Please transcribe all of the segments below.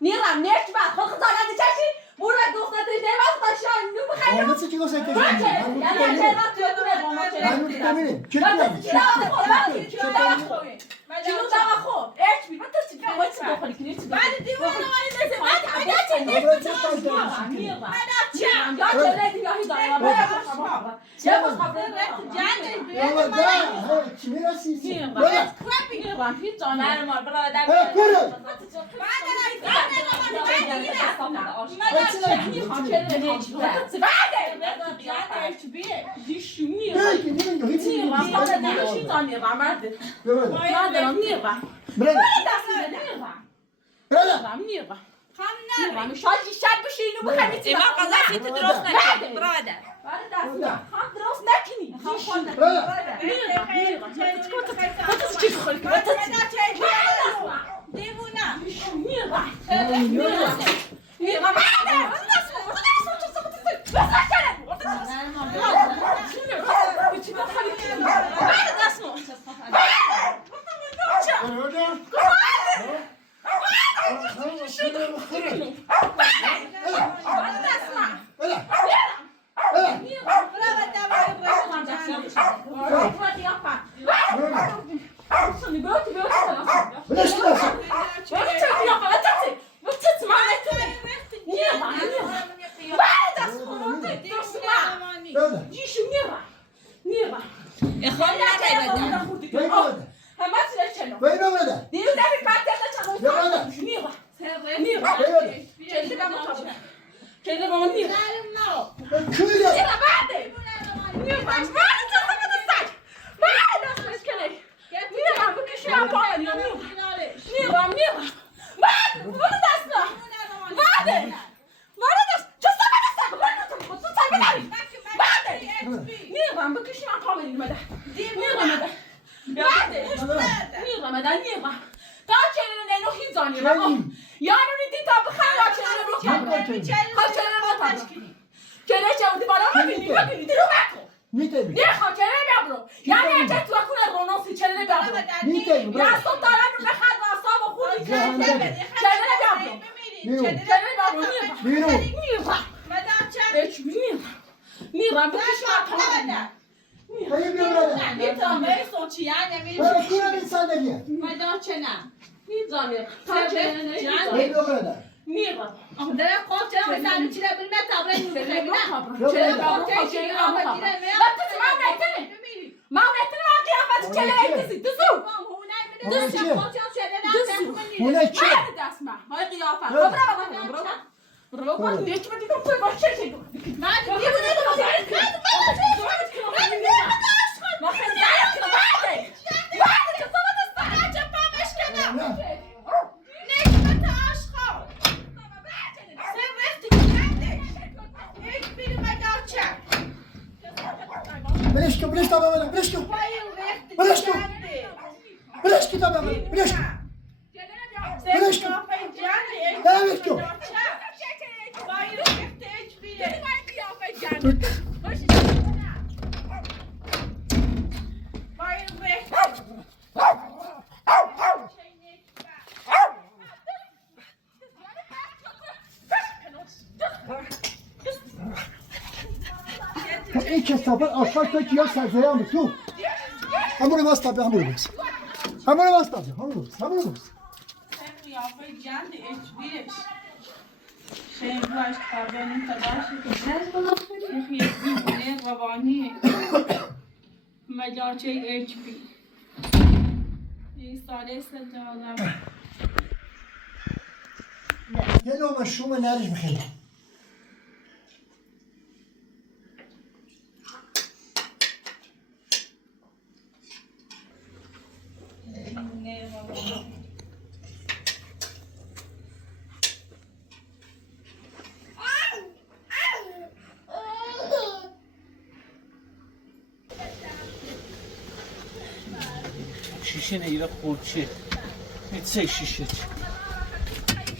نیرم نشت بر خود خزانه چشی برو دوستت نمیاد قشان نو بخیر آمد چی گوشه که خانم شاید شب بشینو بخوای ما قضاتی تو درست نکنی برادر خانم درست نکنی این کسافت آشپاش تو کیا سرزه هم تو همون رو باز همون رو باز همون رو باز همون رو باز قیافه جند اچ بیش شیم باش کاربن تباش که یه روانی مجاچه اچ بی این ساله سجادم یه نوع مشروم نرش بخیلی شیشه نگیره خورچه چه شیشه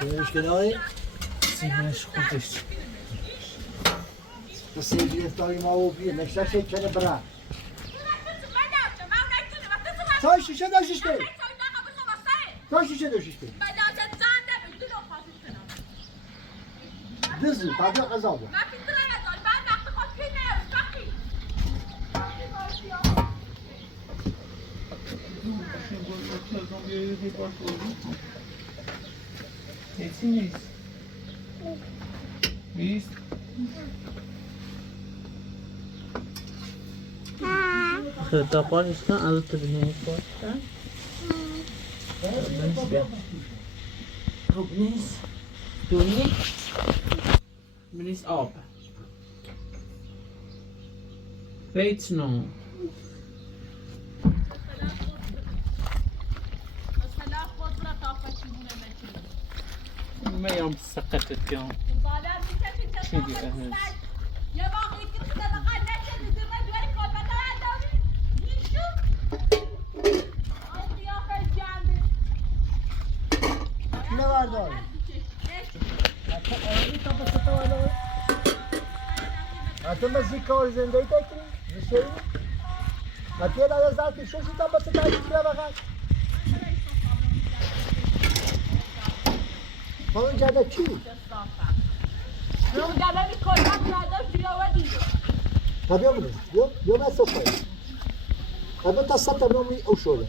شیرش کناری؟ سیمش خودش بسه گرفتاری ما و بیه نشته شد کنه برا سای شیشه داشتش که سای شیشه داشتش که دزو بعد قزابه هیچی نیست نیست خیلی پاشش کن از تو بینید پاشتن خوب نیست دونی نیست آب بیت نو ما يوم سقطت يوم شدي أهز نه بردار حتی مزی کار زنده ای تکنی نشوی حتی یه از دارتی شوشی تا بسه تایی کنه بخواد همون جده چی؟ اون جده بی کلمت نداشت بیا و دیگه بیا بودیم بیا بیا صفحه بیا تا سبت نومی او شده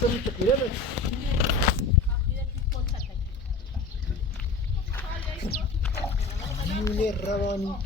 سمی تقیره بید جون روانی